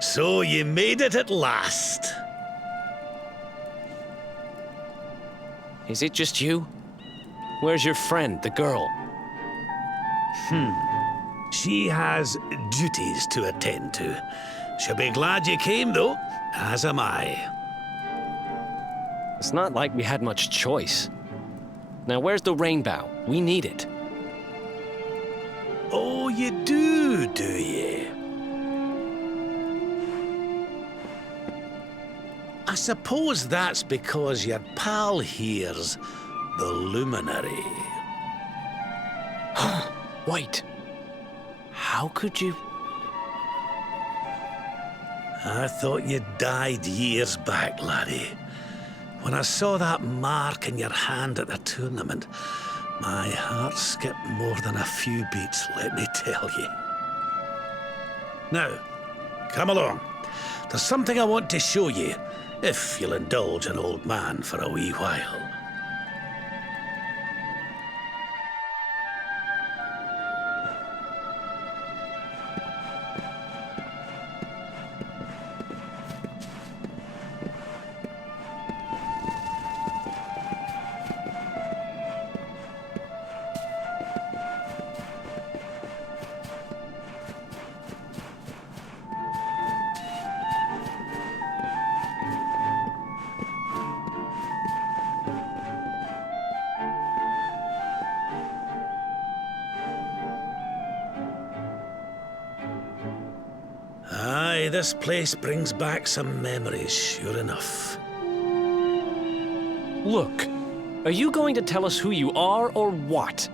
So you made it at last. Is it just you? Where's your friend, the girl? She has duties to attend to. She'll be glad you came, though, as am I. It's not like we had much choice. Now, where's the Rainbough? We need it. Oh, you do you? I suppose that's because your pal here's the Luminary. Wait. How could you... I thought you died years back, laddie. When I saw that mark in your hand at the tournament, my heart skipped more than a few beats, let me tell you. Now, come along. There's something I want to show you, if you'll indulge an old man for a wee while. Aye, this place brings back some memories, sure enough. Look, are you going to tell us who you are or what?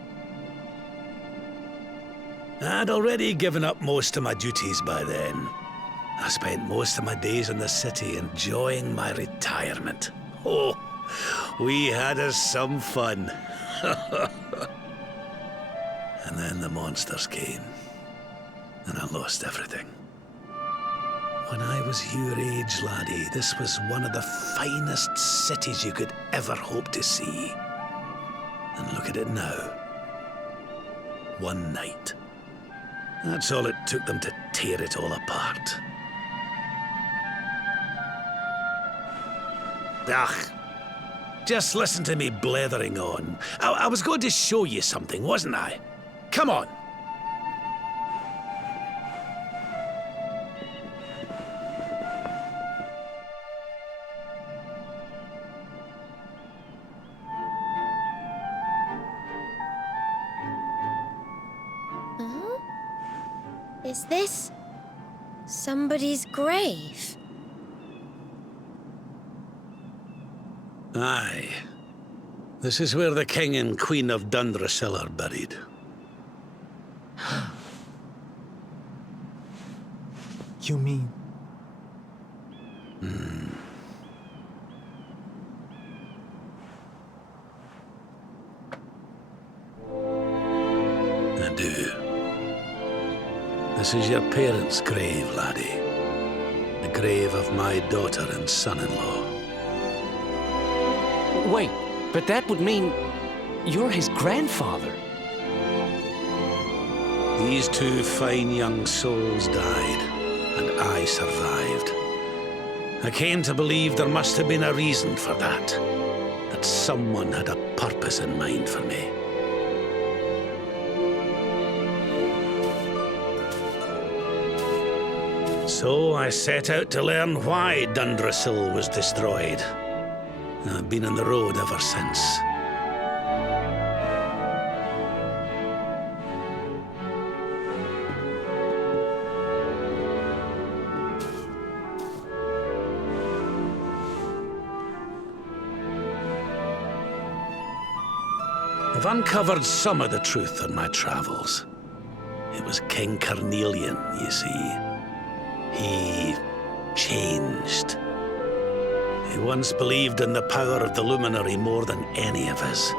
I'd already given up most of my duties by then. I spent most of my days in the city enjoying my retirement. Oh, we had us some fun. And then the monsters came, and I lost everything. When I was your age, laddie, this was one of the finest cities you could ever hope to see. And look at it now. One night. That's all it took them to tear it all apart. Ugh. Just listen to me blethering on. I was going to show you something, wasn't I? Come on. Is this somebody's grave? Aye. This is where the King and Queen of Dundrasil are buried. You mean... I do. This is your parents' grave, laddie. The grave of my daughter and son-in-law. Wait, but that would mean you're his grandfather. These two fine young souls died, and I survived. I came to believe there must have been a reason for that. That someone had a purpose in mind for me. So I set out to learn why Dundrasil was destroyed. I've been on the road ever since. I've uncovered some of the truth on my travels. It was King Carnelian, you see. He changed. He once believed in the power of the Luminary more than any of us.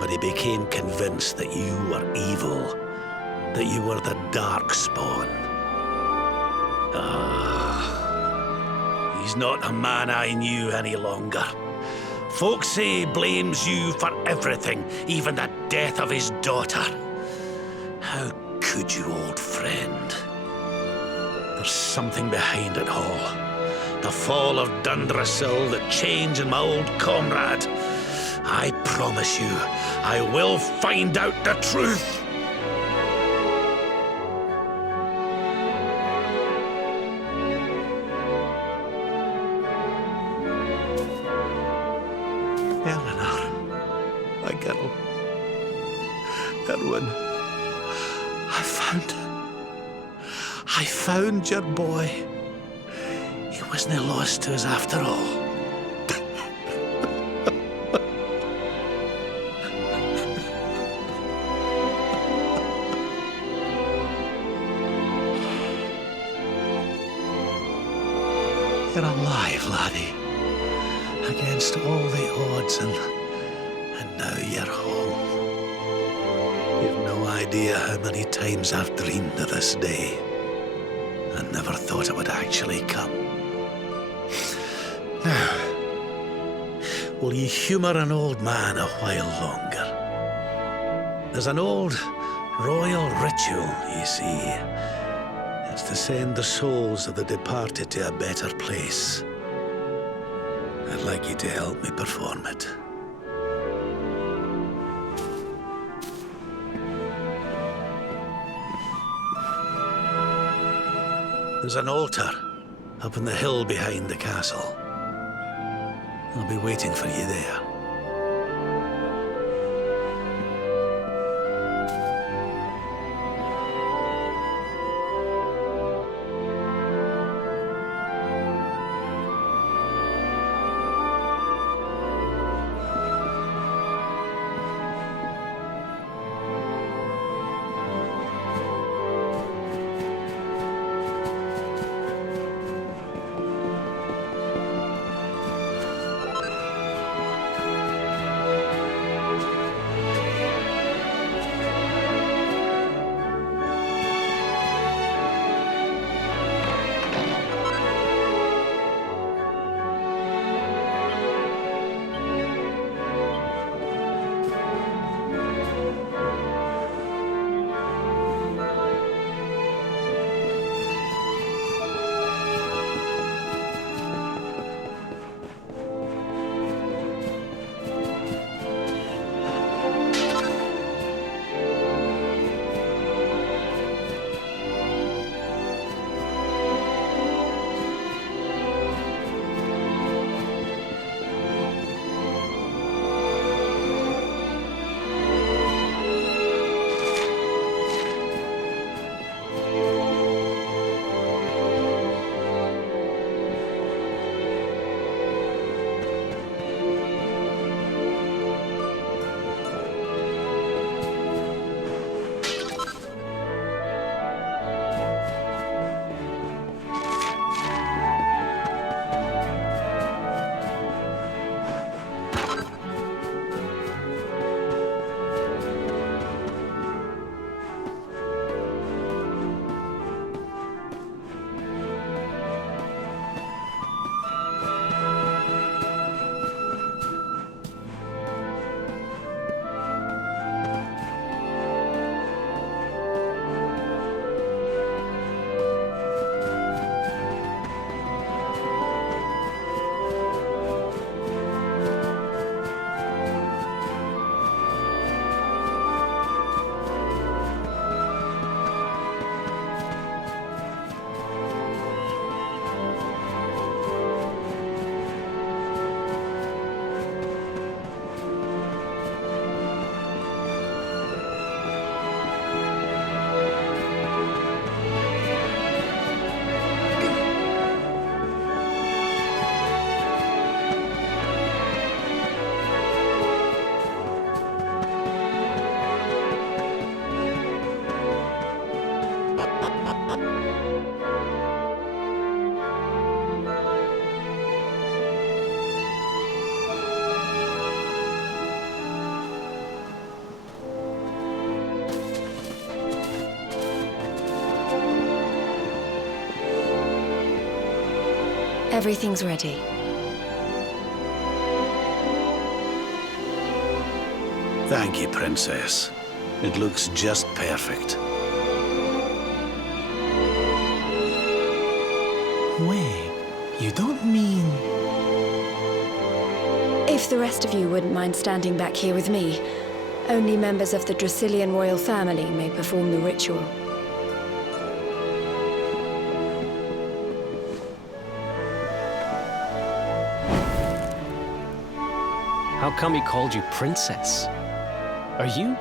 But he became convinced that you were evil, that you were the Darkspawn. He's not a man I knew any longer. Folks say he blames you for everything, even the death of his daughter. How could you, old friend? There's something behind it all. The fall of Dundrasil, the change in my old comrade. I promise you, I will find out the truth. Eleanor, my girl. Erwin, I found your boy. He wasn't lost to us after all. You're alive, laddie. Against all the odds, and now you're home. You've no idea how many times I've dreamed of this day. I never thought it would actually come. Now, will you humour an old man a while longer? There's an old royal ritual, you see. It's to send the souls of the departed to a better place. I'd like you to help me perform it. There's an altar up on the hill behind the castle. I'll be waiting for you there. Everything's ready. Thank you, Princess. It looks just perfect. Wait, you don't mean... If the rest of you wouldn't mind standing back here with me, only members of the Dracilian royal family may perform the ritual. How come he called you princess? Are you?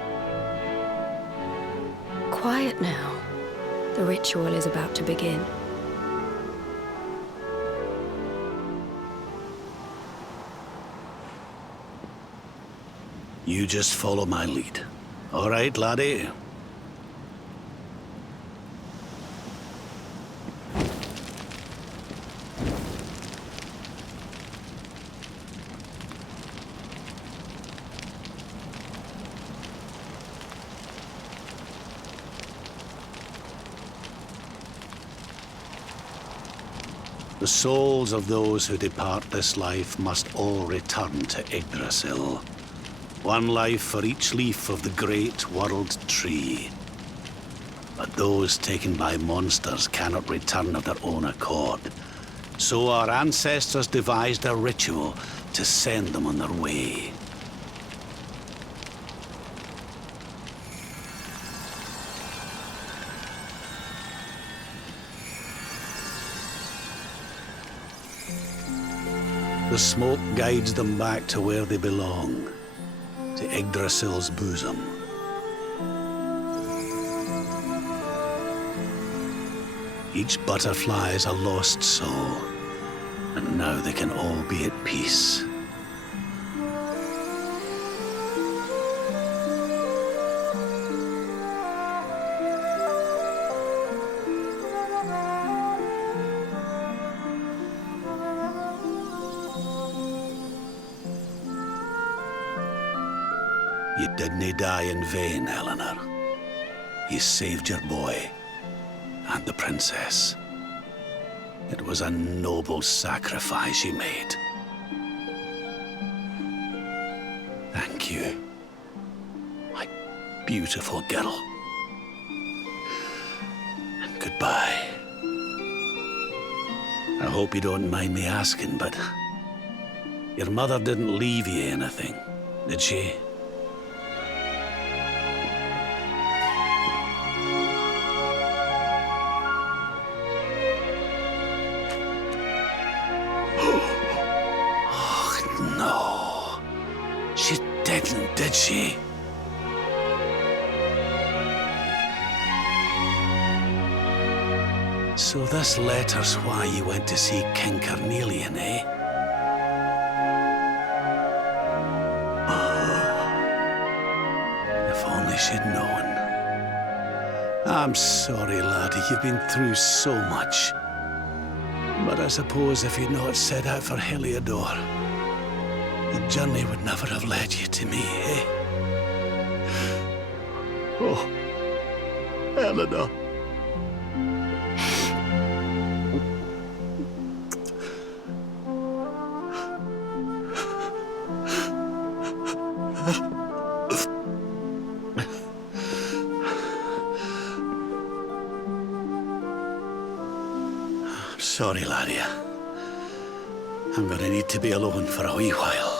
Quiet now. The ritual is about to begin. You just follow my lead. All right, laddie? The souls of those who depart this life must all return to Yggdrasil. One life for each leaf of the great world tree. But those taken by monsters cannot return of their own accord. So our ancestors devised a ritual to send them on their way. The smoke guides them back to where they belong, to Yggdrasil's bosom. Each butterfly is a lost soul, and now they can all be at peace. You didn't die in vain, Eleanor. You saved your boy and the princess. It was a noble sacrifice you made. Thank you, my beautiful girl. And goodbye. I hope you don't mind me asking, but your mother didn't leave you anything, did she? Did she? So this letter's why you went to see King Carnelian, eh? Oh, if only she'd known. I'm sorry, laddie, you've been through so much. But I suppose if you'd not set out for Heliodor, the journey would never have led you to me, eh? Oh, Eleanor. I'm sorry, laddie. I'm gonna need to be alone for a wee while.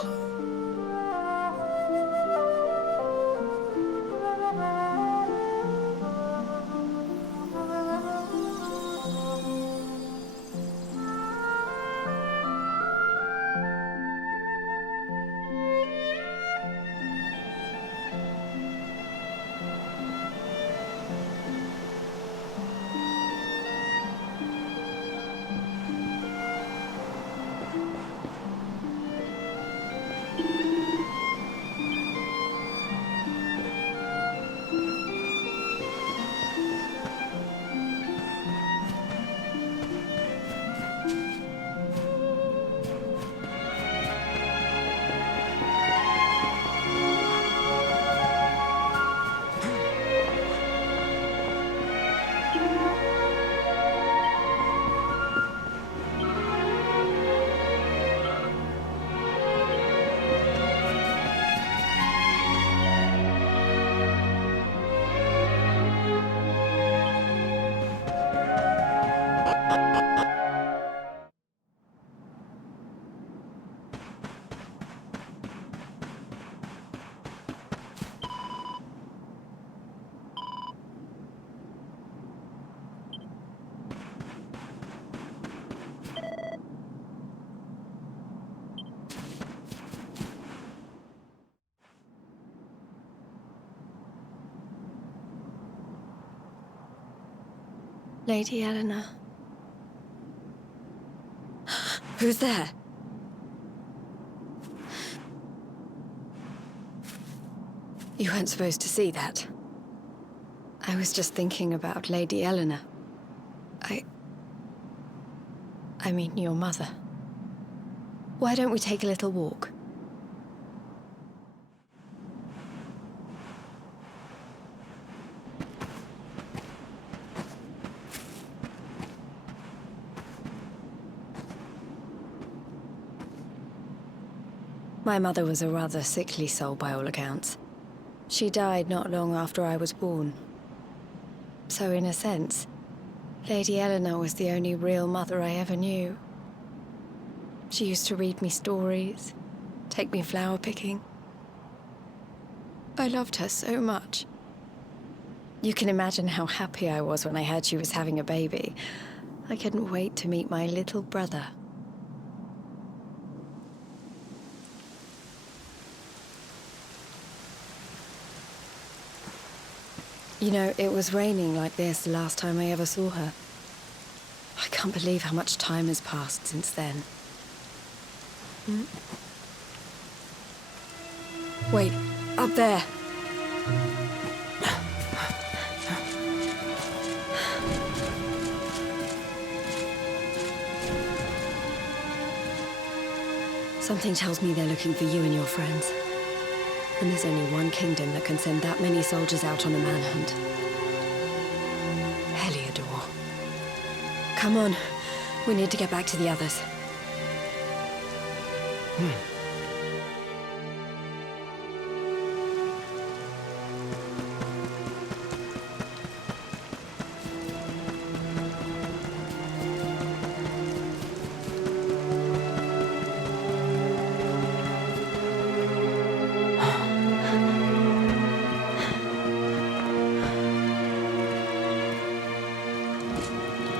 Lady Eleanor. Who's there? You weren't supposed to see that. I was just thinking about Lady Eleanor. I mean, your mother. Why don't we take a little walk? My mother was a rather sickly soul by all accounts. She died not long after I was born. So in a sense, Lady Eleanor was the only real mother I ever knew. She used to read me stories, take me flower picking. I loved her so much. You can imagine how happy I was when I heard she was having a baby. I couldn't wait to meet my little brother. You know, it was raining like this the last time I ever saw her. I can't believe how much time has passed since then. Wait, up there. Something tells me they're looking for you and your friends. And there's only one kingdom that can send that many soldiers out on a manhunt. Heliodor. Come on. We need to get back to the others.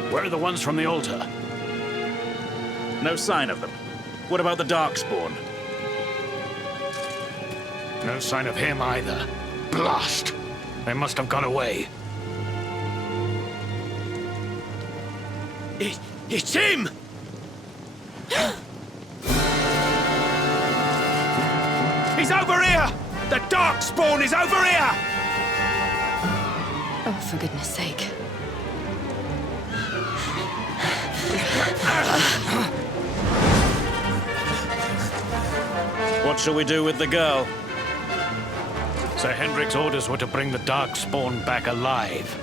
Where are the ones from the altar? No sign of them. What about the Darkspawn? No sign of him either. Blast! They must have gone away. It's him! He's over here! The Darkspawn is over here! Oh, for goodness sake. What shall we do with the girl? Sir Hendrik's orders were to bring the Darkspawn back alive.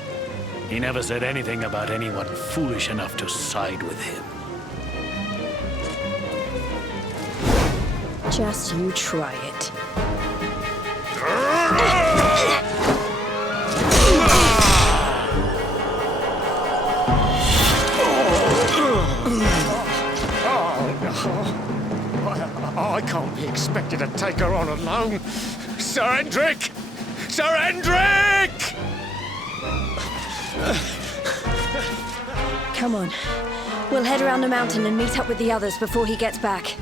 He never said anything about anyone foolish enough to side with him. Just you try it. I can't be expected to take her on alone. Sir Hendrik! Sir Hendrik! Come on. We'll head around the mountain and meet up with the others before he gets back.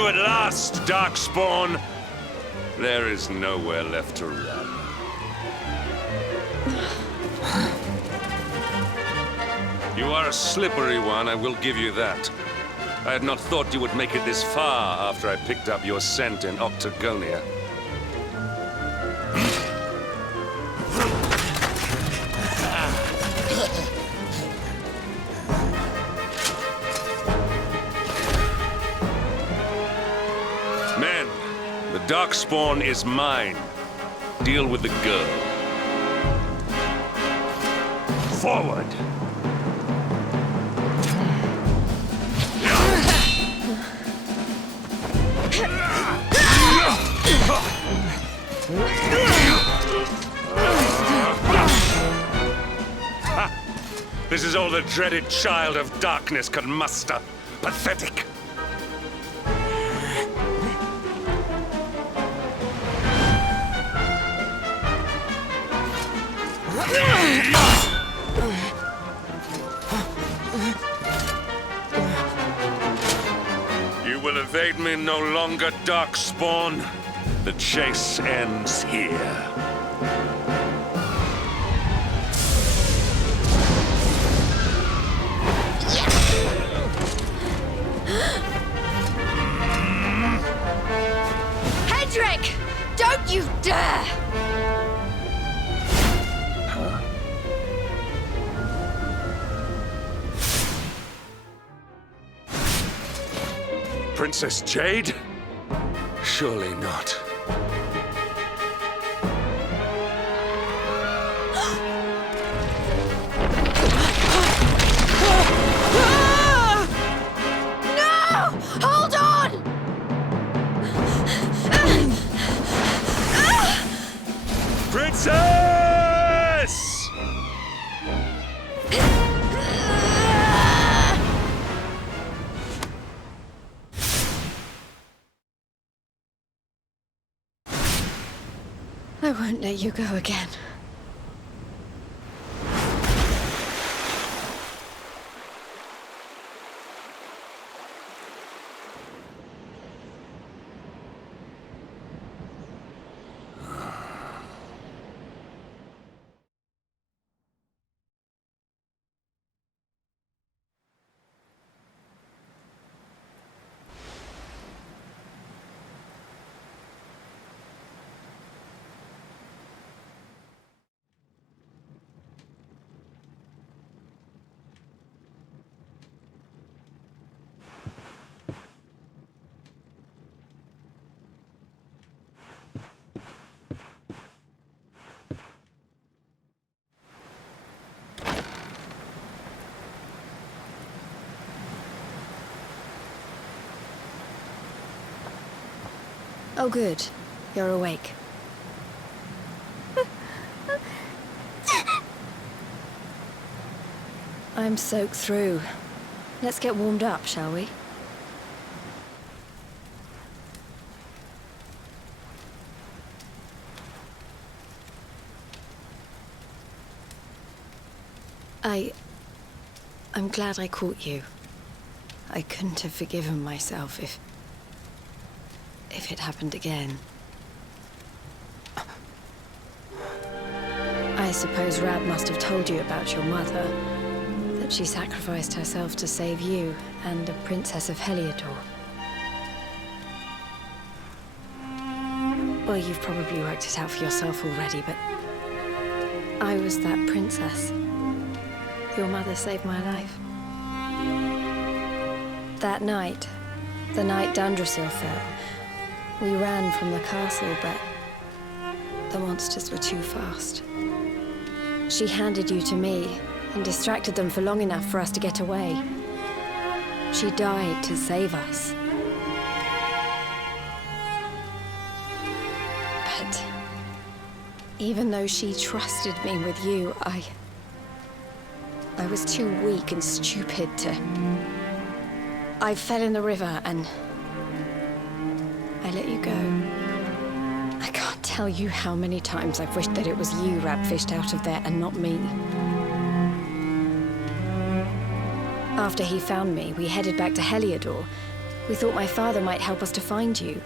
At last, Darkspawn. There is nowhere left to run. You are a slippery one, I will give you that. I had not thought you would make it this far after I picked up your scent in Octagonia. Darkspawn is mine. Deal with the girl. Forward! This is all the dreaded child of darkness can muster. Pathetic. You will evade me no longer, Darkspawn. The chase ends here. Hendrik! Don't you dare! Princess Jade? Surely not. Hold on! Princess! I won't let you go again. Oh, good. You're awake. I'm soaked through. Let's get warmed up, shall we? I'm glad I caught you. I couldn't have forgiven myself if it happened again. I suppose Rab must have told you about your mother, that she sacrificed herself to save you and a princess of Heliodor. Well, you've probably worked it out for yourself already, but I was that princess. Your mother saved my life. That night, the night Dandrasil fell, we ran from the castle, but the monsters were too fast. She handed you to me and distracted them for long enough for us to get away. She died to save us. But even though she trusted me with you, I was too weak and stupid to... I fell in the river and I let you go. I can't tell you how many times I've wished that it was you Rab fished out of there and not me. After he found me, we headed back to Heliodor. We thought my father might help us to find you.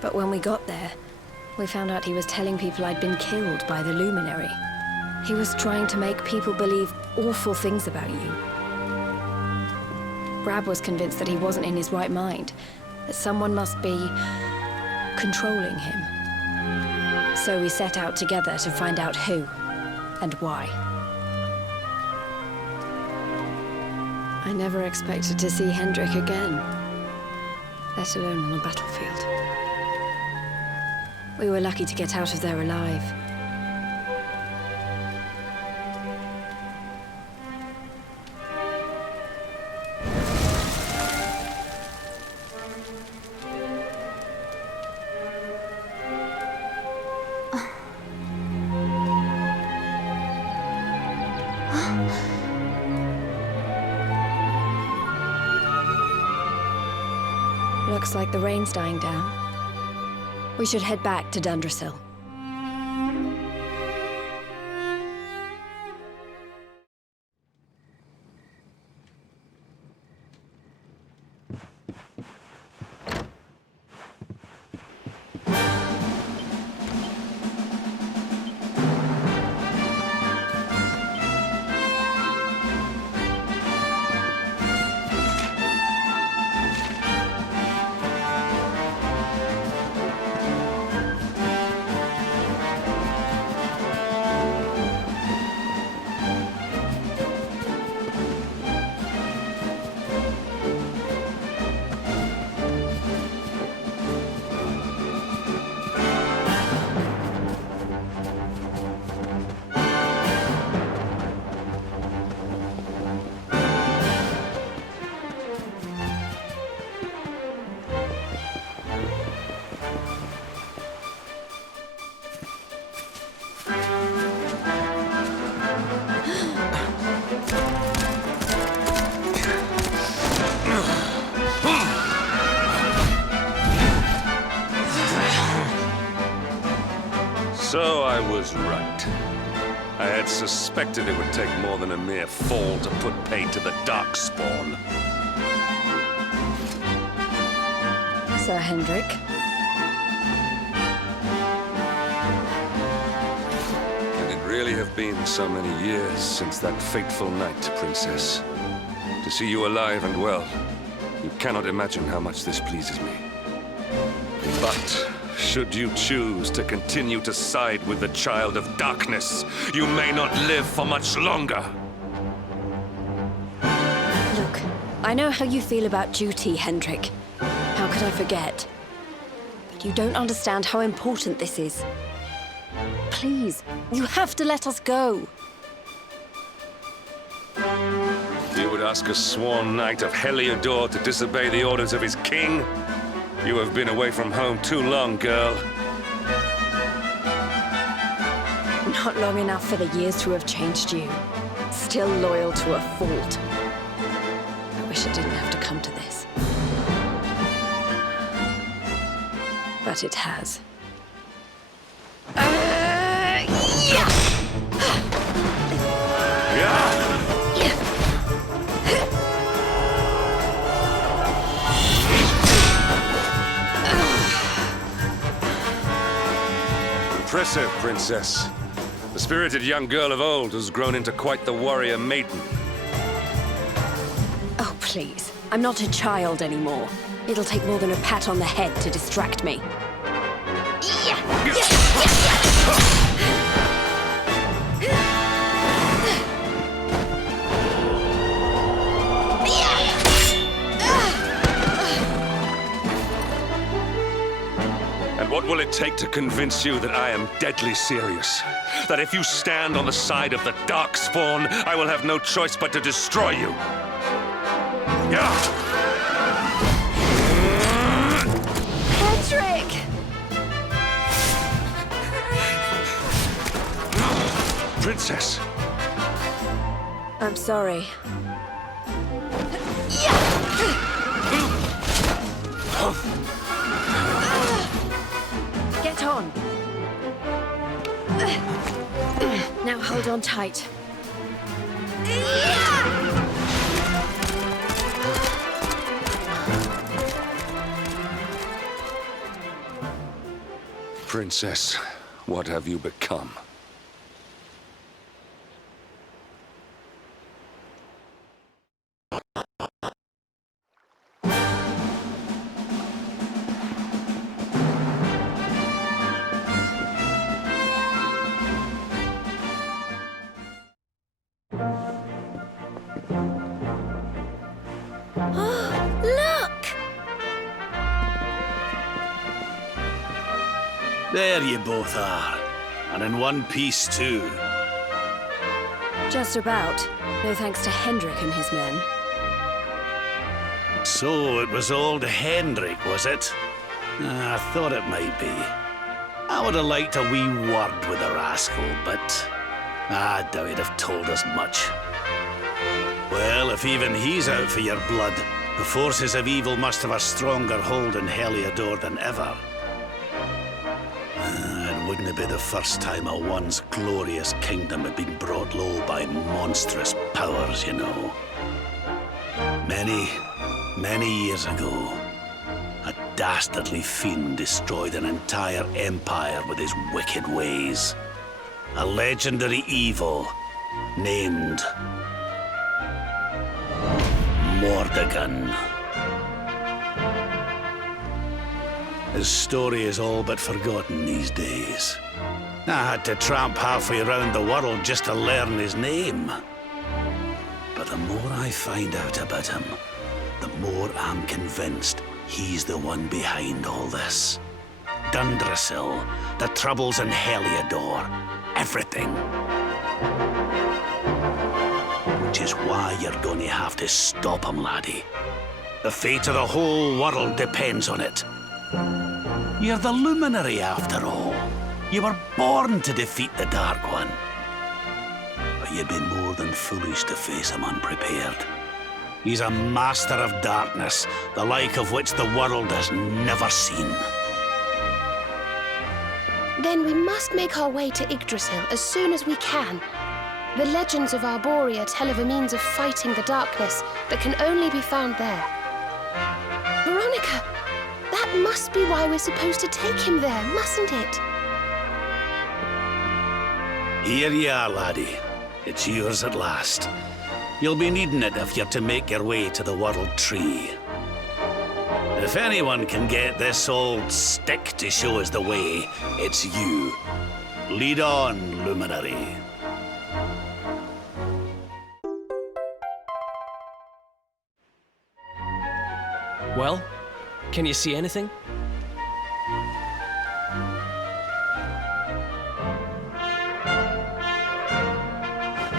But when we got there, we found out he was telling people I'd been killed by the Luminary. He was trying to make people believe awful things about you. Rab was convinced that he wasn't in his right mind, that someone must be controlling him. So we set out together to find out who and why. I never expected to see Hendrik again, let alone on a battlefield. We were lucky to get out of there alive. Looks like the rain's dying down. We should head back to Dandrasil. So I was right. I had suspected it would take more than a mere fall to put paid to the Darkspawn. Sir Hendrik. And it really have been so many years since that fateful night, Princess. To see you alive and well, you cannot imagine how much this pleases me. But should you choose to continue to side with the Child of Darkness, you may not live for much longer. Look, I know how you feel about duty, Hendrik. How could I forget? But you don't understand how important this is. Please, you have to let us go. You would ask a sworn knight of Heliodor to disobey the orders of his king? You have been away from home too long, girl. Not long enough for the years to have changed you. Still loyal to a fault. I wish it didn't have to come to this. But it has. Impressive, Princess. The spirited young girl of old has grown into quite the warrior maiden. Oh, please. I'm not a child anymore. It'll take more than a pat on the head to distract me. And what will it take to convince you that I am deadly serious? That if you stand on the side of the Darkspawn, I will have no choice but to destroy you? Patrick! Princess! I'm sorry. Get on. Now hold on tight. Princess, what have you become? There you both are. And in one piece, too. Just about. No thanks to Hendrik and his men. So it was old Hendrik, was it? I thought it might be. I would have liked a wee word with the rascal, but I doubt he'd have told us much. Well, if even he's out for your blood, the forces of evil must have a stronger hold in Heliodor than ever. It wouldn't be the first time a once glorious kingdom had been brought low by monstrous powers, you know. Many years ago, a dastardly fiend destroyed an entire empire with his wicked ways. A legendary evil named Mordegon. His story is all but forgotten these days. I had to tramp halfway around the world just to learn his name. But the more I find out about him, the more I'm convinced he's the one behind all this. Dundrasil, the troubles in Heliodor, everything. Which is why you're going to have to stop him, laddie. The fate of the whole world depends on it. You're the Luminary, after all. You were born to defeat the Dark One. But you'd be more than foolish to face him unprepared. He's a master of darkness, the like of which the world has never seen. Then we must make our way to Yggdrasil as soon as we can. The legends of Arborea tell of a means of fighting the darkness that can only be found there. Veronica, that must be why we're supposed to take him there, mustn't it? Here you are, laddie. It's yours at last. You'll be needing it if you're to make your way to the World Tree. If anyone can get this old stick to show us the way, it's you. Lead on, Luminary. Well, can you see anything?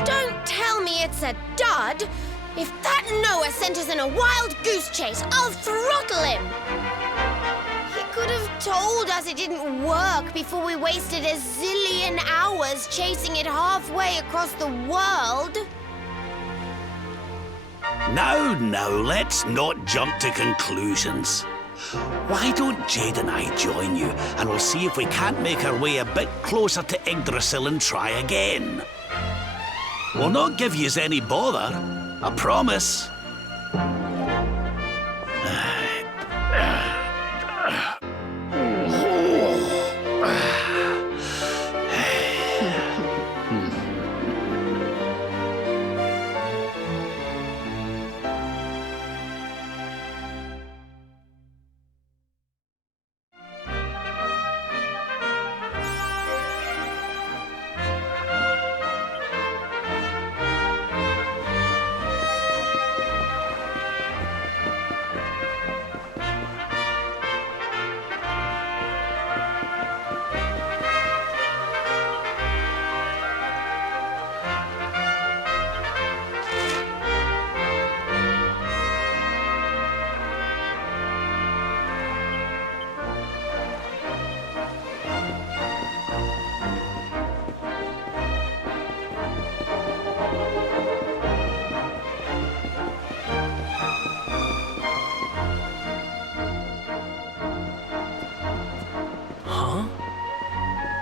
Don't tell me it's a dud! If that Noah sent us in a wild goose chase, I'll throttle him! He could have told us it didn't work before we wasted a zillion hours chasing it halfway across the world. Now, let's not jump to conclusions. Why don't Jade and I join you, and we'll see if we can't make our way a bit closer to Yggdrasil and try again. We'll not give yous any bother, I promise.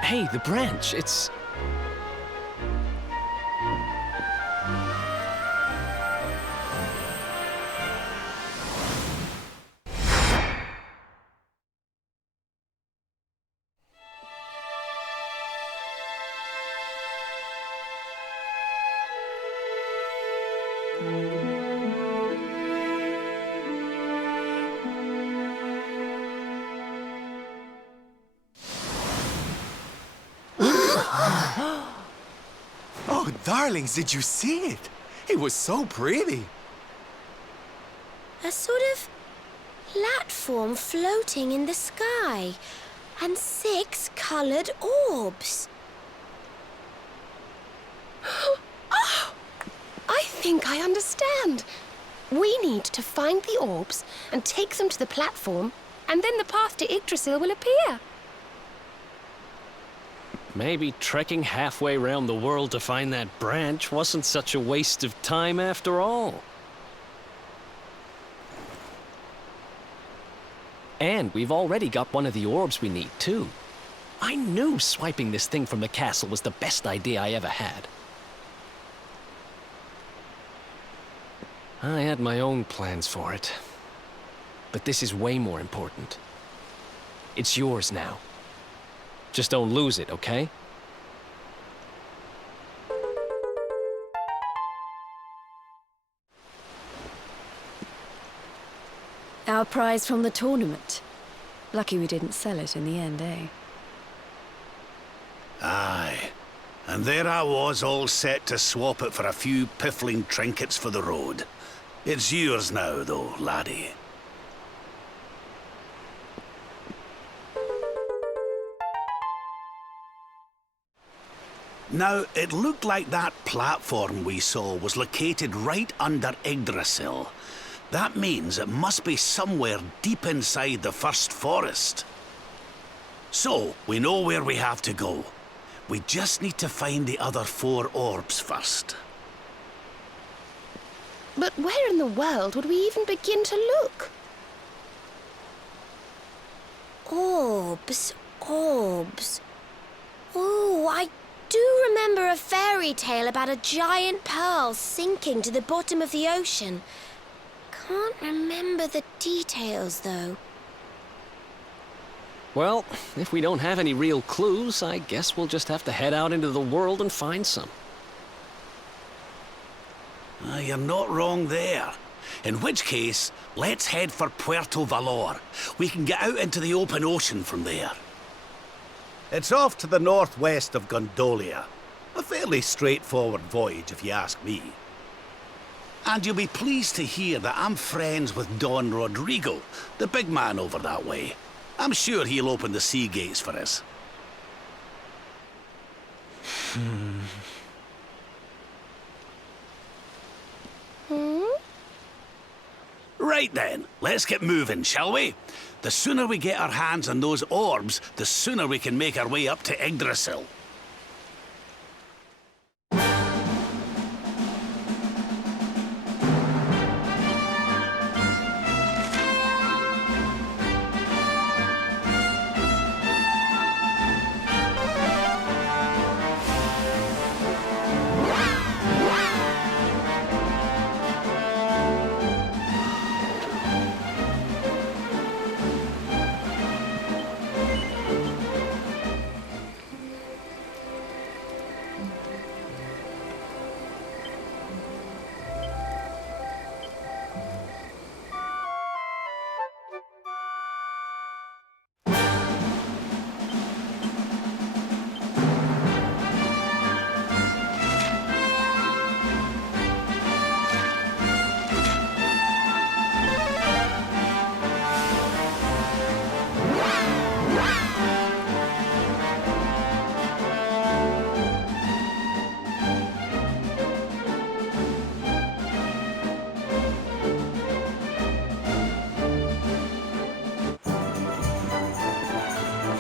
Hey, the branch, it's... Oh, darlings, did you see it? It was so pretty. A sort of platform floating in the sky, and 6 colored orbs. Oh, I think I understand. We need to find the orbs and take them to the platform, and then the path to Yggdrasil will appear. Maybe trekking halfway around the world to find that branch wasn't such a waste of time after all. And we've already got one of the orbs we need, too. I knew swiping this thing from the castle was the best idea I ever had. I had my own plans for it. But this is way more important. It's yours now. Just don't lose it, okay? Our prize from the tournament. Lucky we didn't sell it in the end, eh? Aye. And there I was, all set to swap it for a few piffling trinkets for the road. It's yours now, though, laddie. Now, it looked like that platform we saw was located right under Yggdrasil. That means it must be somewhere deep inside the first forest. So, we know where we have to go. We just need to find the other 4 orbs first. But where in the world would we even begin to look? Orbs, orbs. Oh, I do remember a fairy tale about a giant pearl sinking to the bottom of the ocean. Can't remember the details, though. Well, if we don't have any real clues, I guess we'll just have to head out into the world and find some. You're not wrong there. In which case, let's head for Puerto Valor. We can get out into the open ocean from there. It's off to the northwest of Gondolia. A fairly straightforward voyage, if you ask me. And you'll be pleased to hear that I'm friends with Don Rodrigo, the big man over that way. I'm sure he'll open the sea gates for us. Right then, let's get moving, shall we? The sooner we get our hands on those orbs, the sooner we can make our way up to Yggdrasil.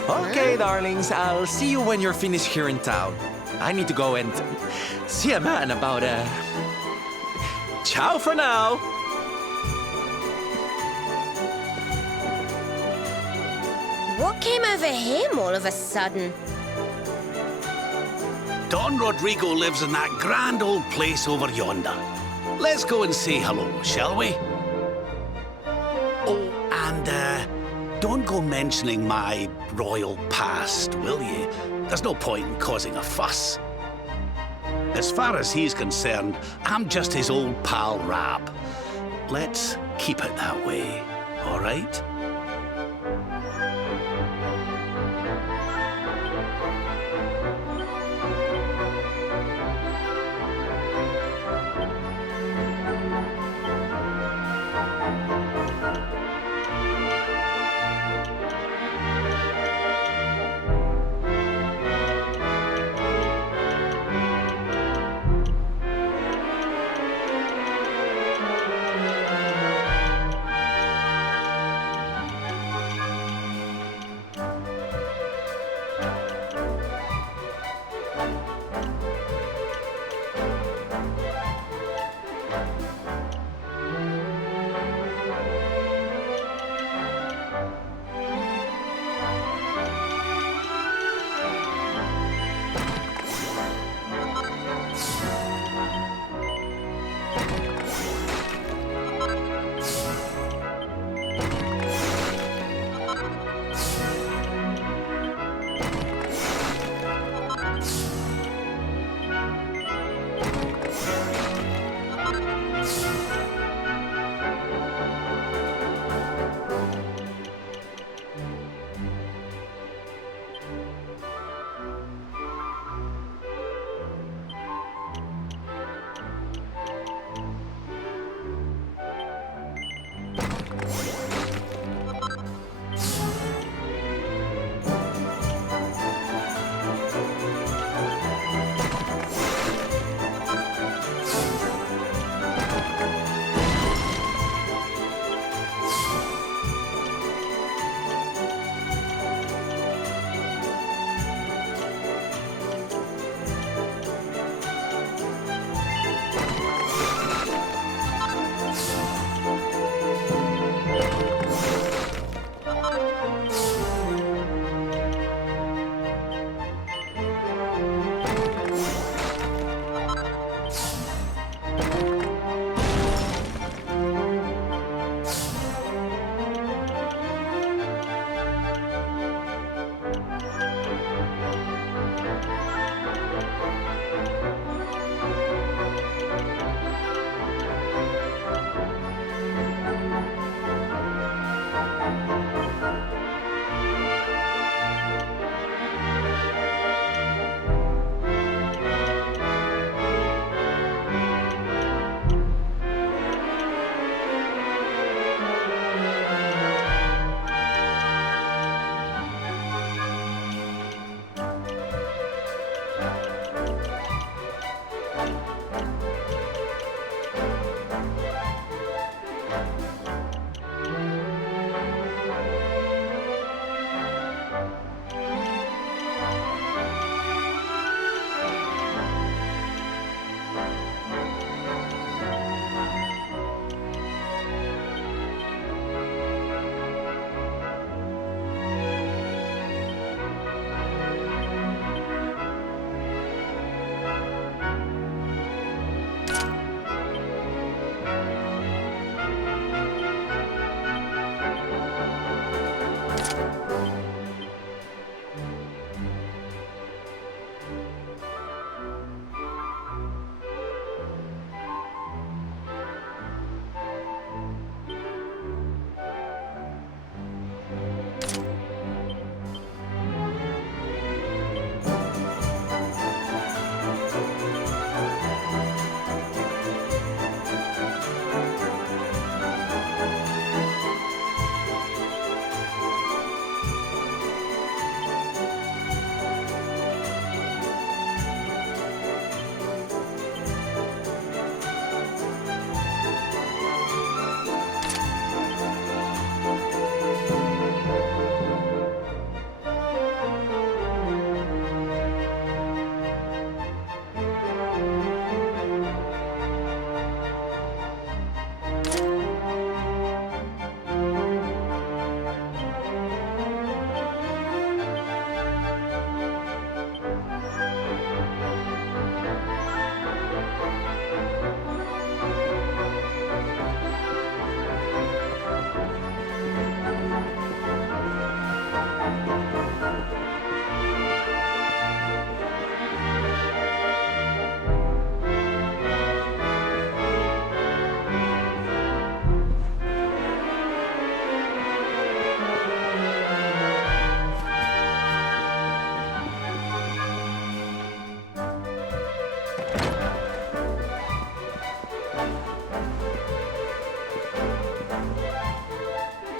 Okay, darlings, I'll see you when you're finished here in town. I need to go and see a man about Ciao for now! What came over him all of a sudden? Don Rodrigo lives in that grand old place over yonder. Let's go and say hello, shall we? Oh, and don't go mentioning my royal past, will you? There's no point in causing a fuss. As far as he's concerned, I'm just his old pal Rab. Let's keep it that way, all right?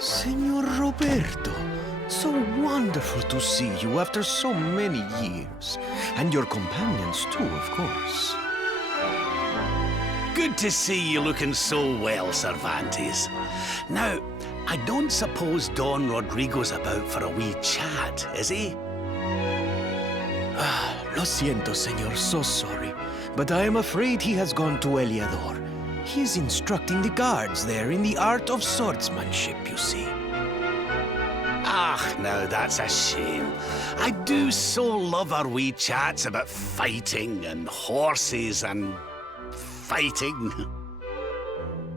Senor Roberto, so wonderful to see you after so many years. And your companions too, of course. Good to see you looking so well, Cervantes. Now, I don't suppose Don Rodrigo's about for a wee chat, is he? Lo siento, senor, so sorry. But I am afraid he has gone to Eliador. He is instructing the guards there in the art of swordsmanship, you see. Ah, now that's a shame. I do so love our wee chats about fighting and horses and fighting.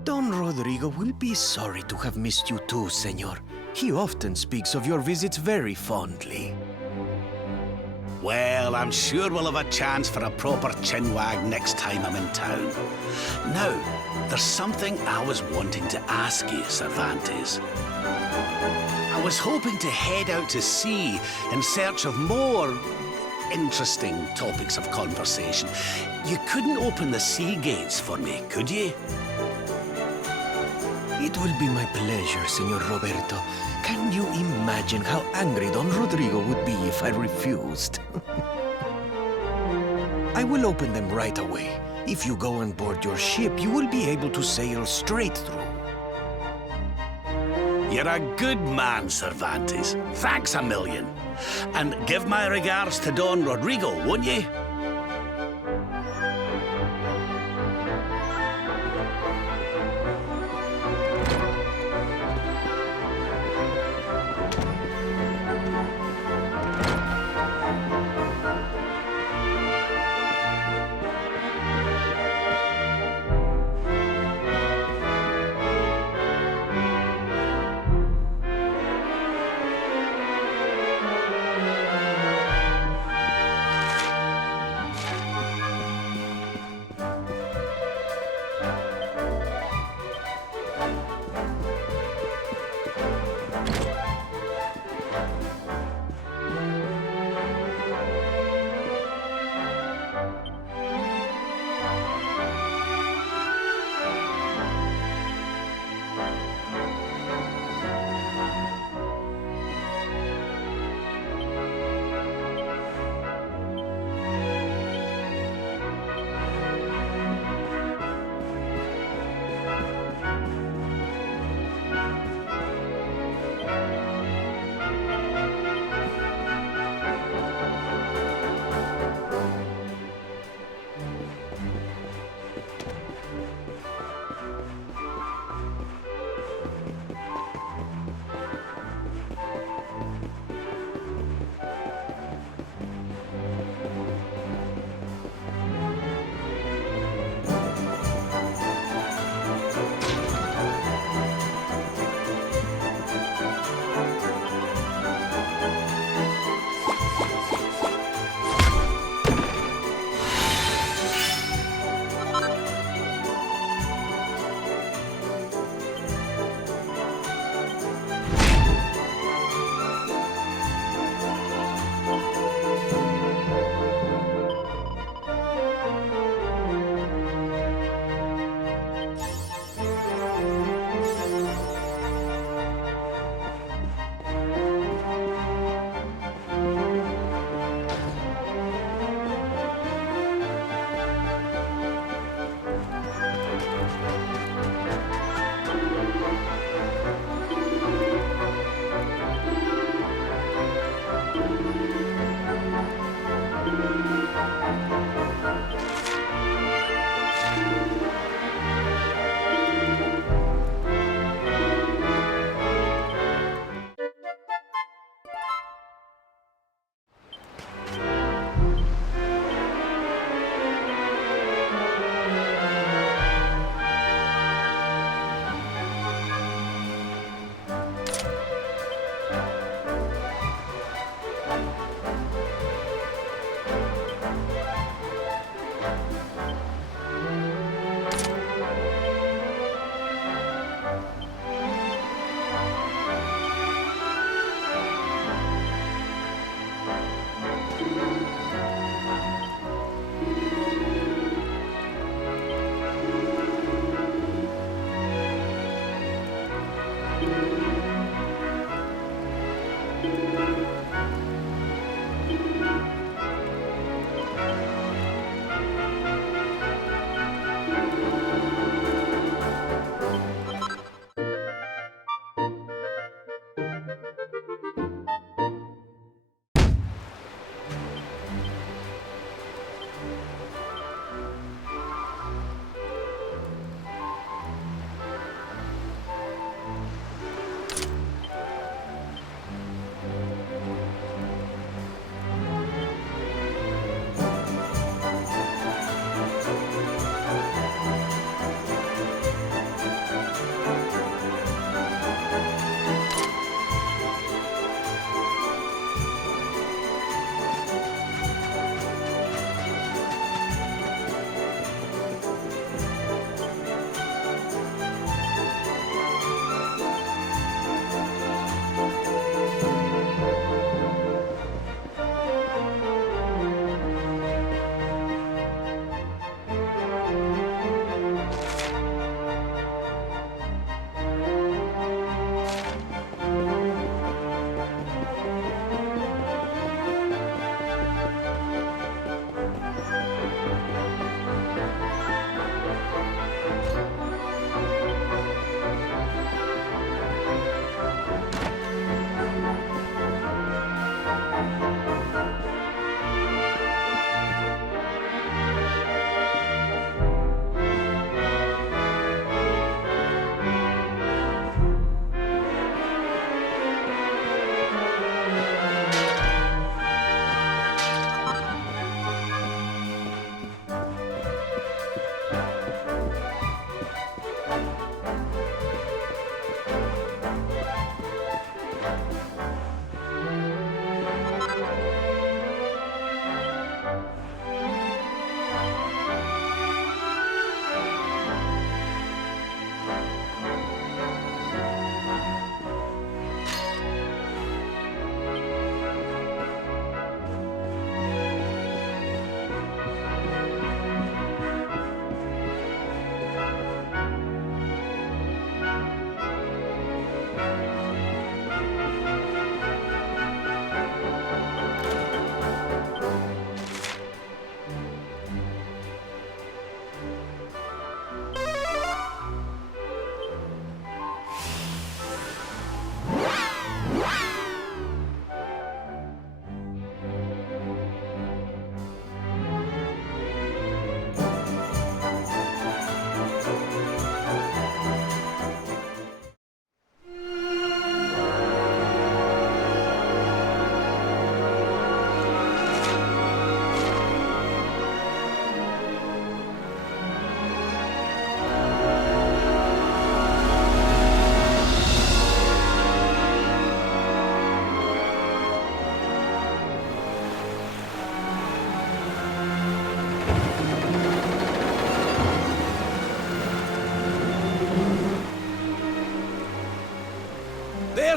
Don Rodrigo will be sorry to have missed you too, senor. He often speaks of your visits very fondly. Well, I'm sure we'll have a chance for a proper chinwag next time I'm in town. Now, there's something I was wanting to ask you, Cervantes. I was hoping to head out to sea in search of more interesting topics of conversation. You couldn't open the sea gates for me, could you? It will be my pleasure, Senor Roberto. Can you imagine how angry Don Rodrigo would be if I refused? I will open them right away. If you go on board your ship, you will be able to sail straight through. You're a good man, Cervantes. Thanks a million. And give my regards to Don Rodrigo, won't you?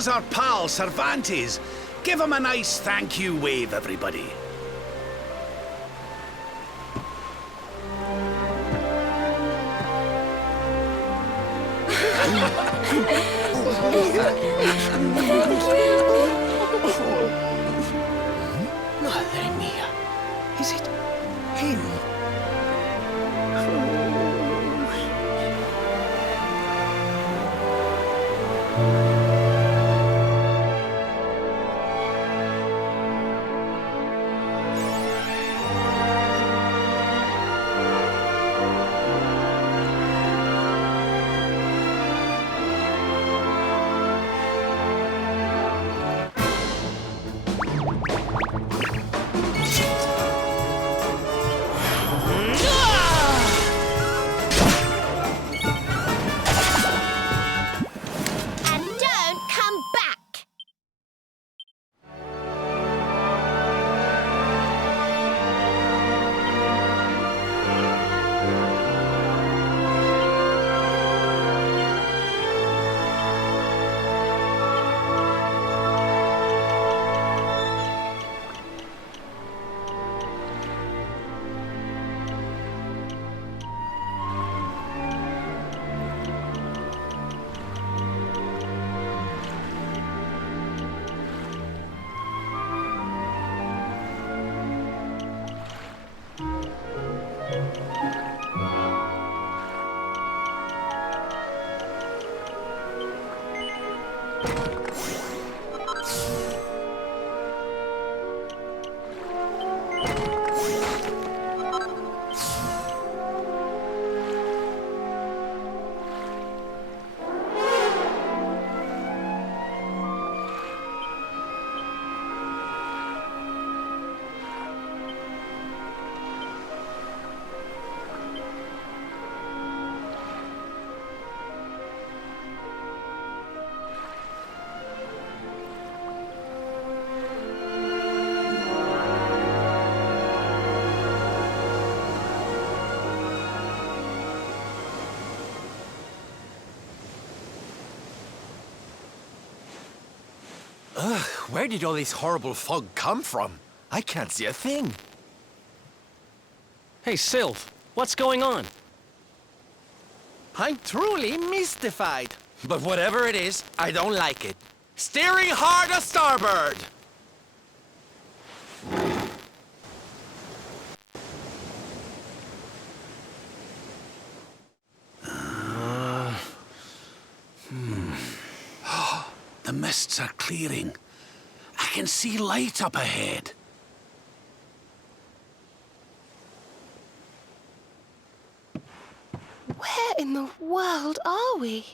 There's our pal, Cervantes. Give him a nice thank you wave, everybody. Madre mia. Is it him? Ugh, where did all this horrible fog come from? I can't see a thing. Hey, Sylph, what's going on? I'm truly mystified. But whatever it is, I don't like it. Steering hard a starboard! The mists are clearing. I can see light up ahead. Where in the world are we?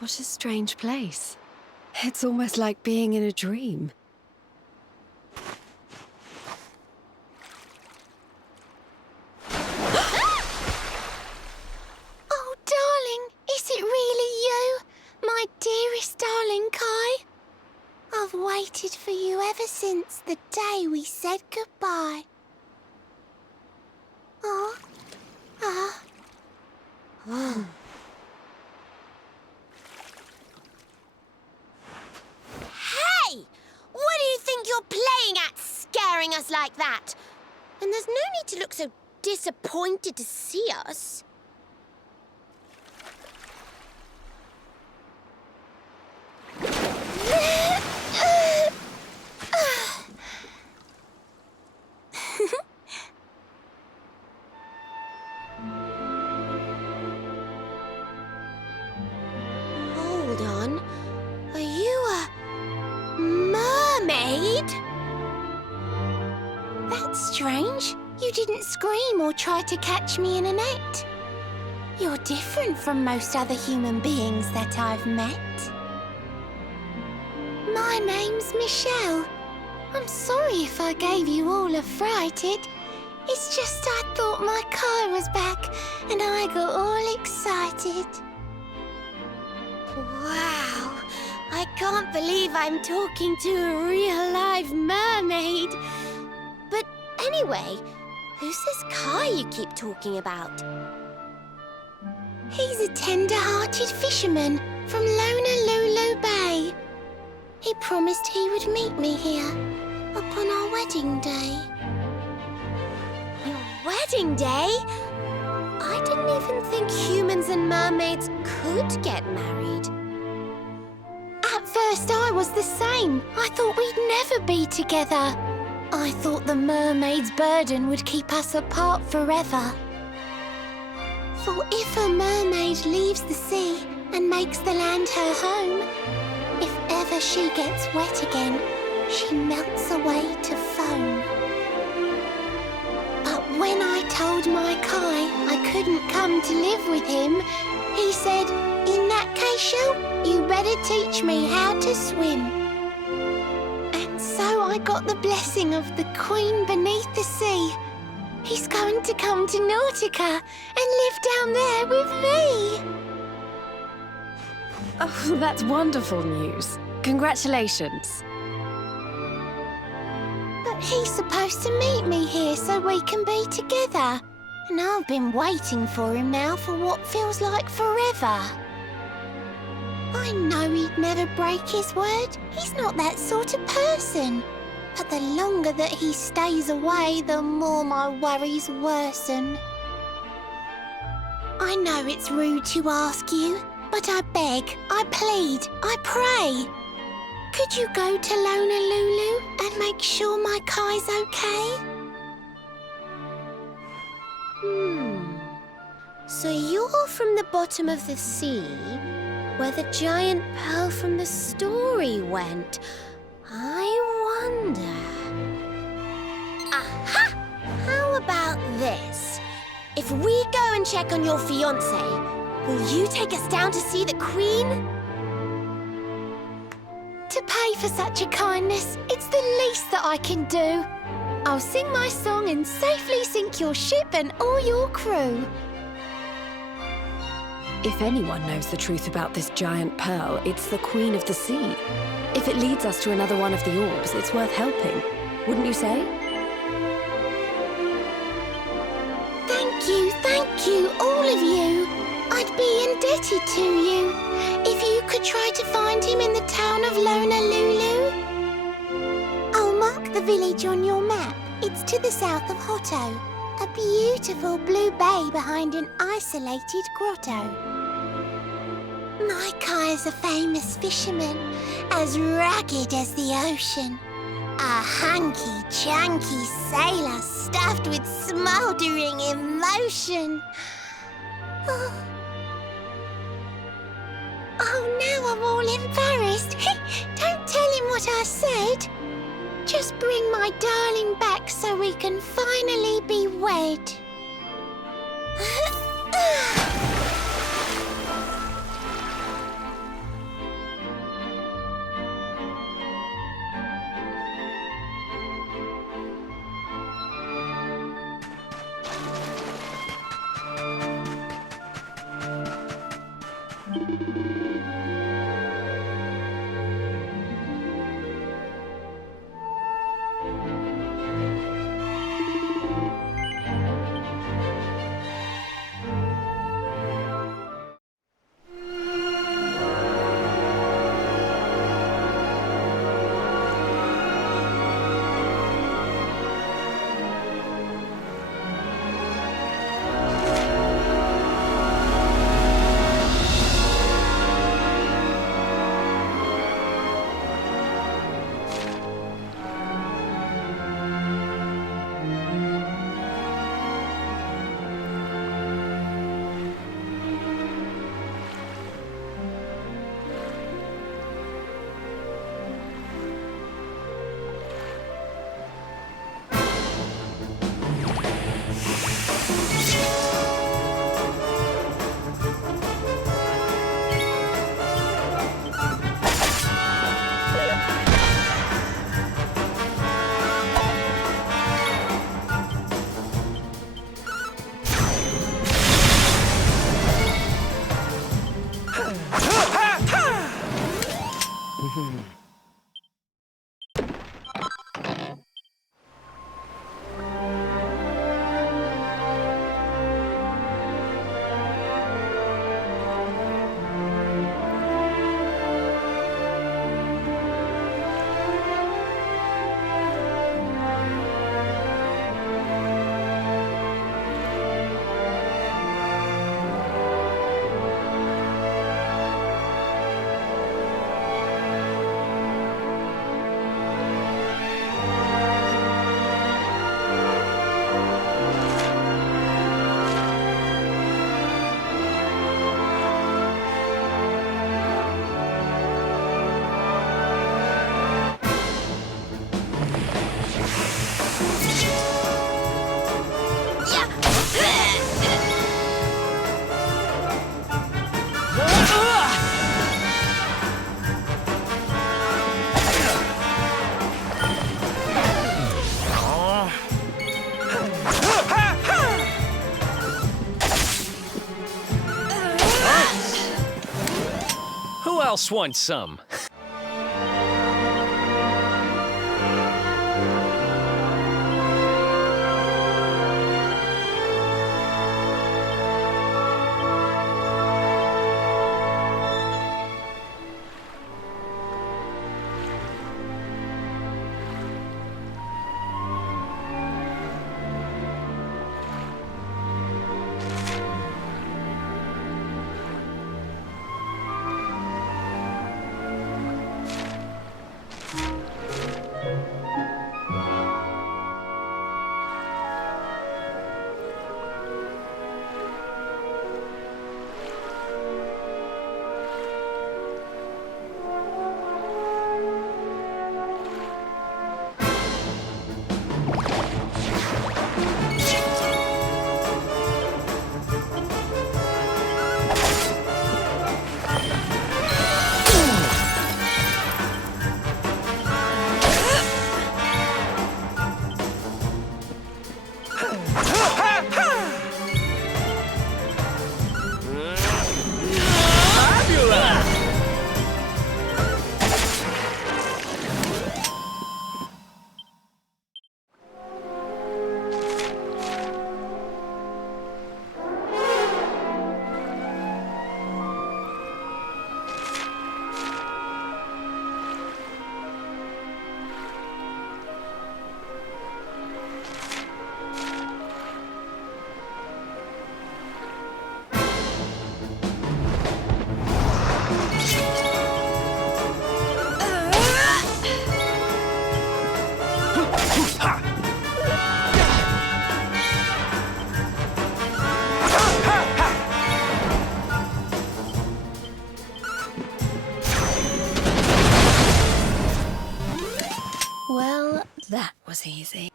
What a strange place. It's almost like being in a dream. Oh, darling, is it really you? My dearest darling Kai? I've waited for you ever since the day we said goodbye. Hey! What do you think you're playing at, scaring us like that? And there's no need to look so disappointed to see us. Hold on. Are you a mermaid? That's strange. You didn't scream or try to catch me in a net. You're different from most other human beings that I've met. My name's Michelle. I'm sorry if I gave you all a fright. It's just I thought my Kai was back and I got all excited. Wow, I can't believe I'm talking to a real live mermaid. But anyway, who's this Kai you keep talking about? He's a tender-hearted fisherman from Honolulu Bay. He promised he would meet me here upon our wedding day. Your wedding day? I didn't even think humans and mermaids could get married. At first I was the same. I thought we'd never be together. I thought the mermaid's burden would keep us apart forever. For if a mermaid leaves the sea and makes the land her home, if ever she gets wet again, she melts away to foam. But when I told my Kai I couldn't come to live with him, he said, "In that case, Shell, you better teach me how to swim." And so I got the blessing of the Queen beneath the sea. He's going to come to Nautica and live down there with me. Oh, that's wonderful news. Congratulations. But he's supposed to meet me here so we can be together. And I've been waiting for him now for what feels like forever. I know he'd never break his word. He's not that sort of person. But the longer that he stays away, the more my worries worsen. I know it's rude to ask you, but I beg, I plead, I pray. Could you go to Honolulu and make sure my Kai's okay? So you're from the bottom of the sea, where the giant pearl from the story went. I wonder... Aha! How about this? If we go and check on your fiancé, will you take us down to see the Queen? To pay for such a kindness, it's the least that I can do. I'll sing my song and safely sink your ship and all your crew. If anyone knows the truth about this giant pearl, it's the Queen of the Sea. If it leads us to another one of the orbs, it's worth helping. Wouldn't you say? Thank you, all of you. I'd be indebted to you. If you could try to find him in the town of Honolulu. I'll mark the village on your map. It's to the south of Hotto. A beautiful blue bay behind an isolated grotto. My Kai is a famous fisherman, as rugged as the ocean. A hanky-janky sailor stuffed with smouldering emotion. Oh, now I'm all embarrassed. Don't tell him what I said. Just bring my darling back so we can finally be wed. else wants some? Well, that was easy.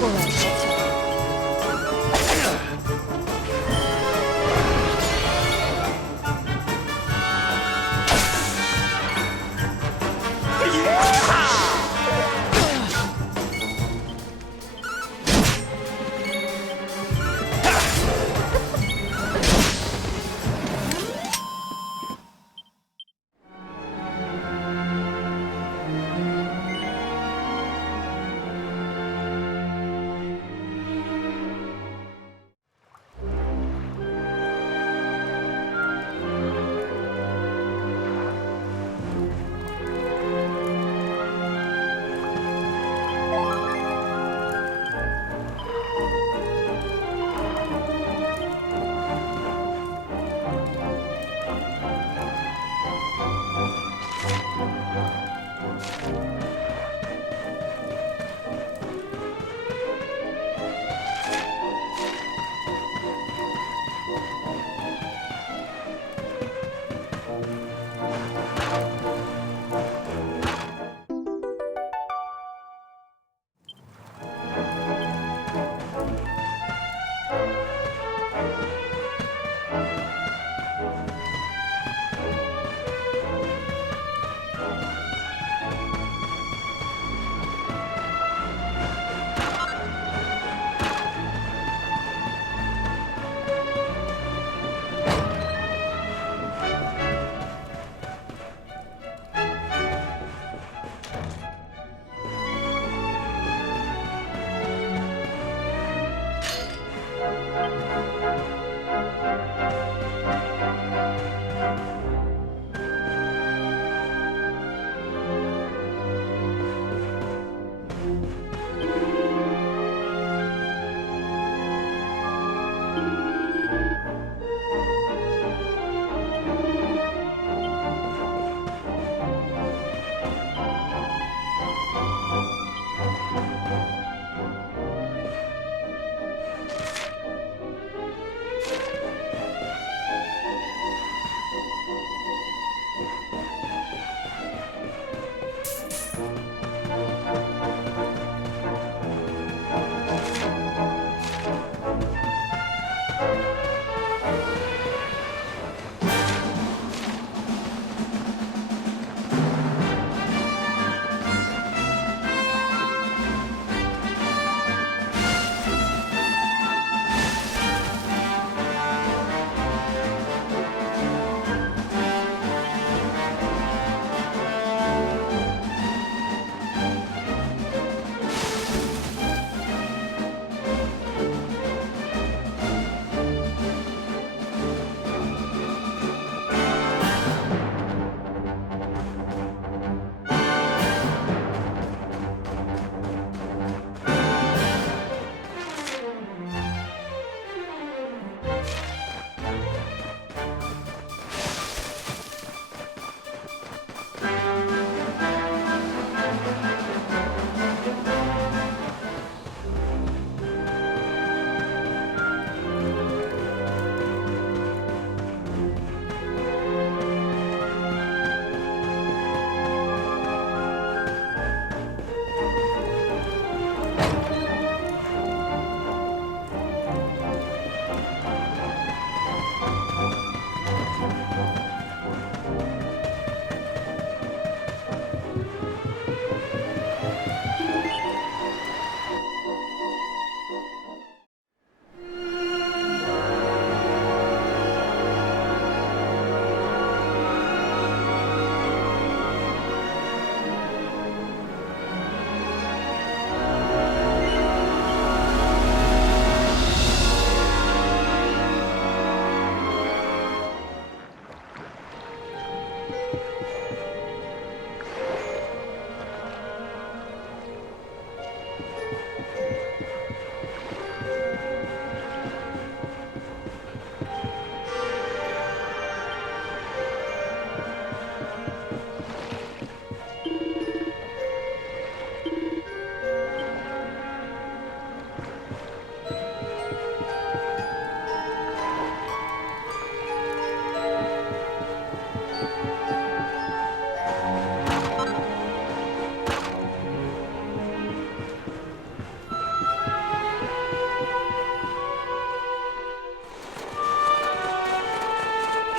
All right,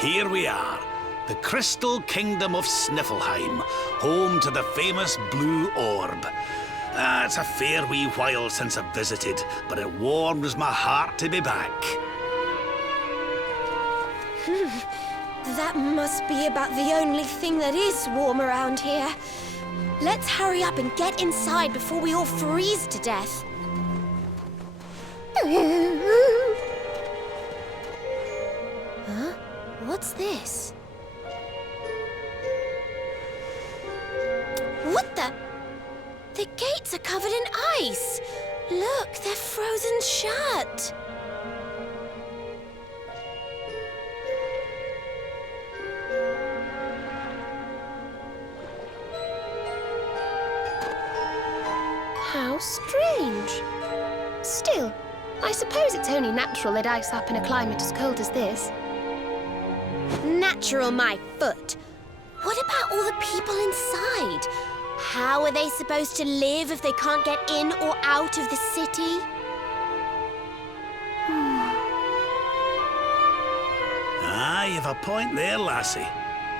Here we are, the crystal kingdom of Sniffelheim, home to the famous blue orb. It's a fair wee while since I've visited, but it warms my heart to be back. That must be about the only thing that is warm around here. Let's hurry up and get inside before we all freeze to death. Huh? What's this? What the? The gates are covered in ice. Look, they're frozen shut. How strange. Still, I suppose it's only natural they'd ice up in a climate as cold as this. Natural, my foot. What about all the people inside? How are they supposed to live if they can't get in or out of the city? You've a point there, lassie.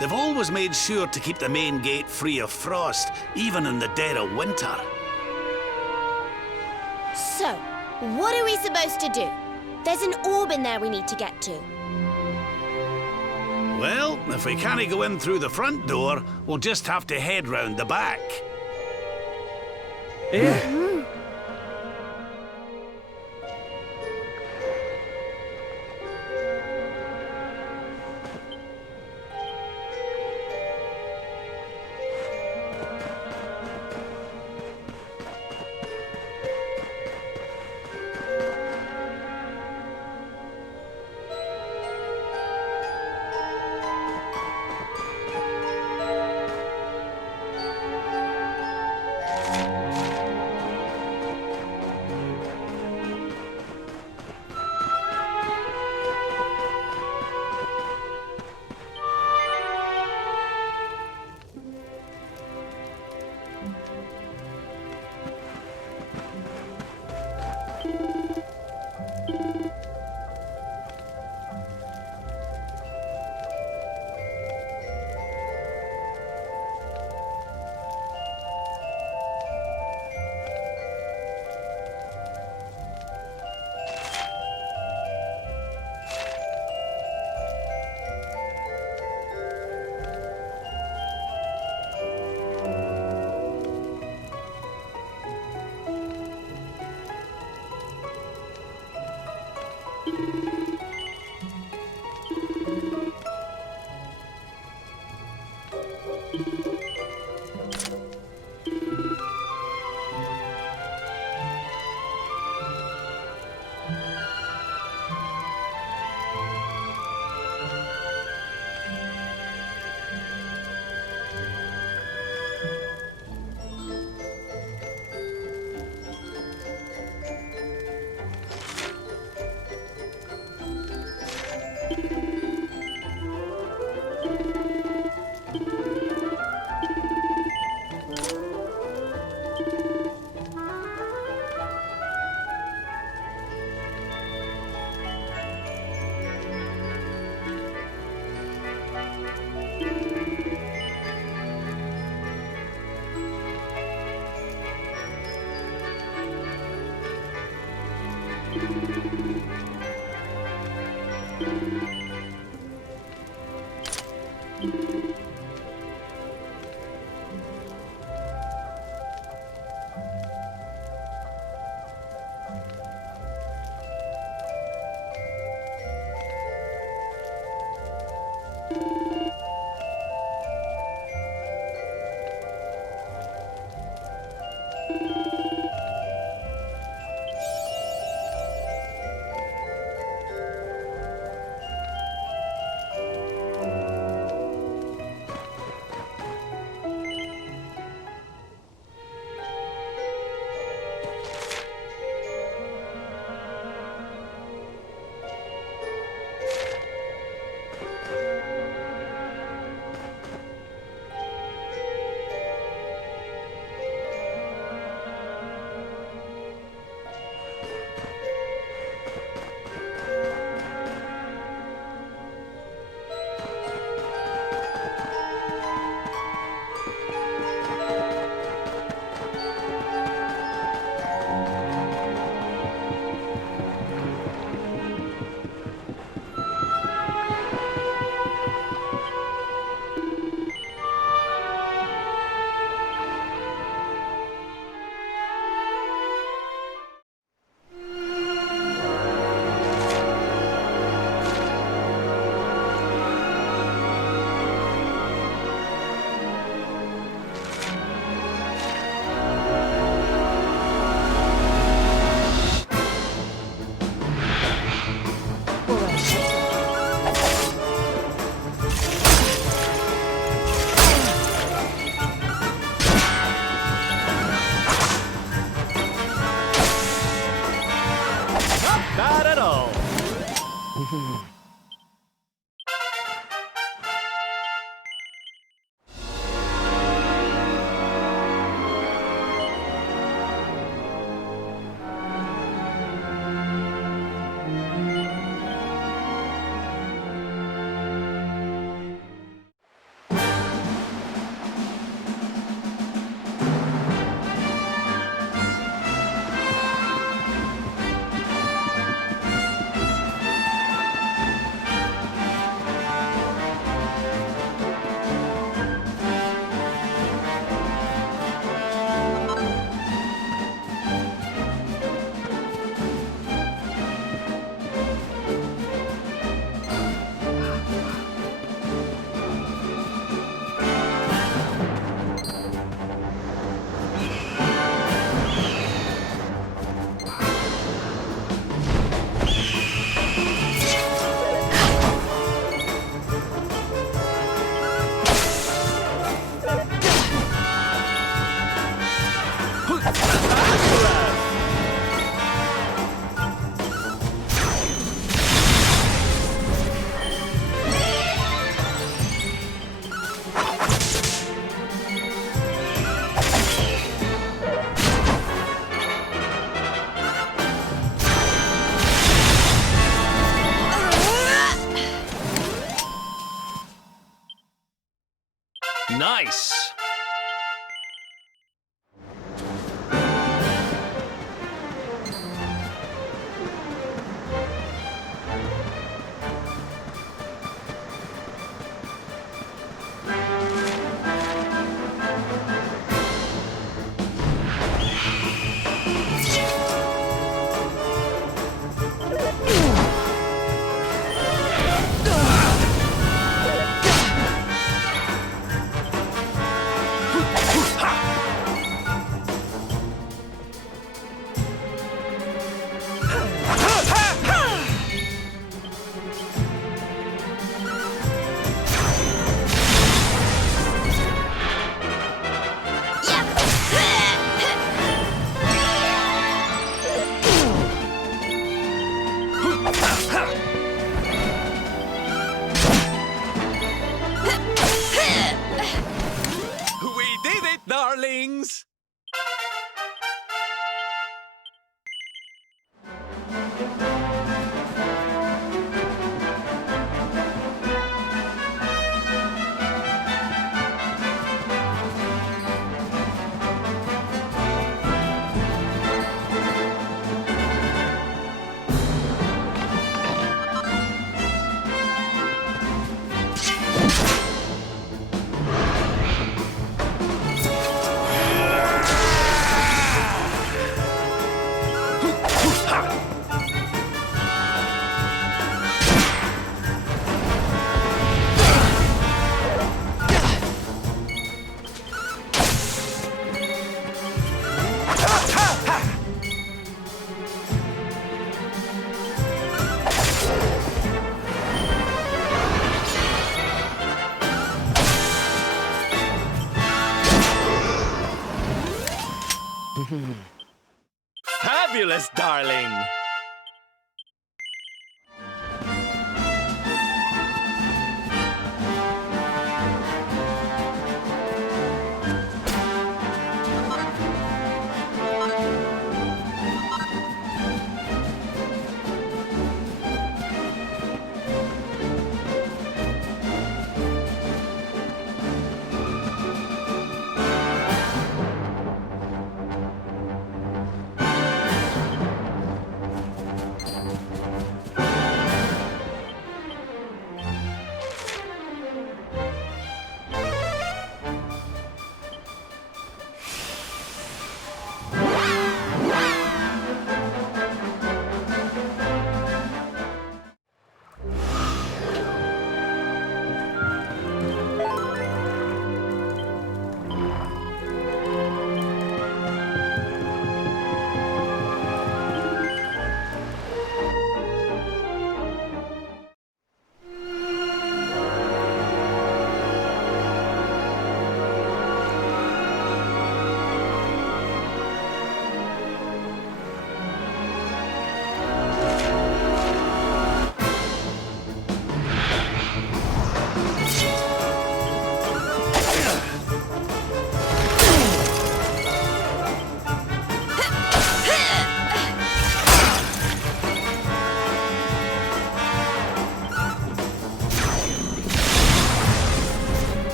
They've always made sure to keep the main gate free of frost, even in the dead of winter. So, what are we supposed to do? There's an orb in there we need to get to. Well, if we can't go in through the front door, we'll just have to head round the back. Nice! We did it, darlings! Fabulous, darling!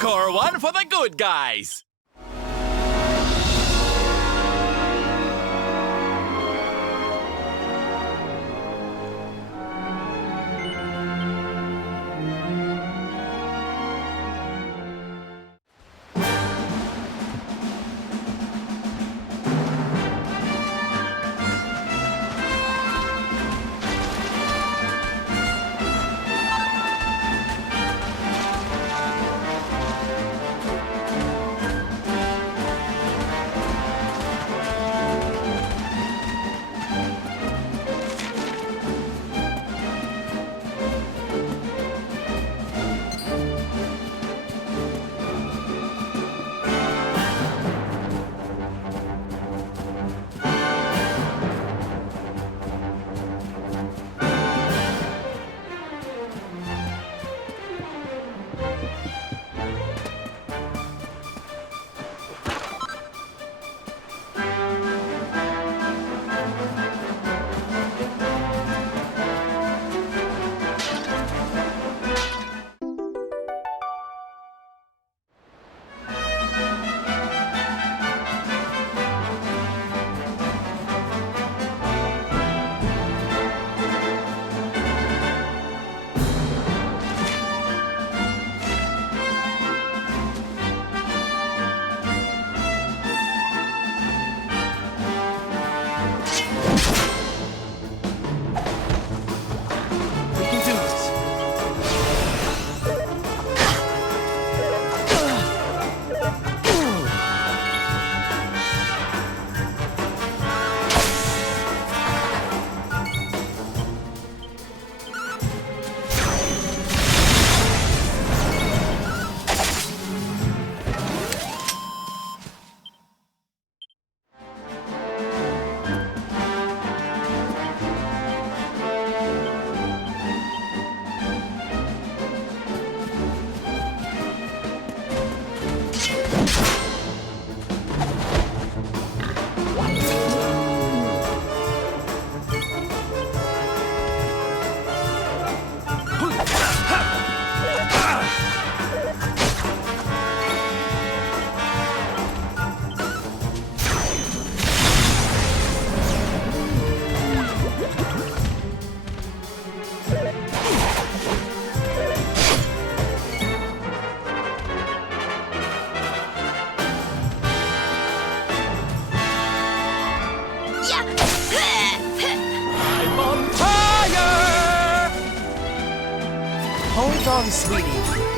Score one for the good guys! Fight on, sweetie.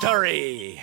Victory!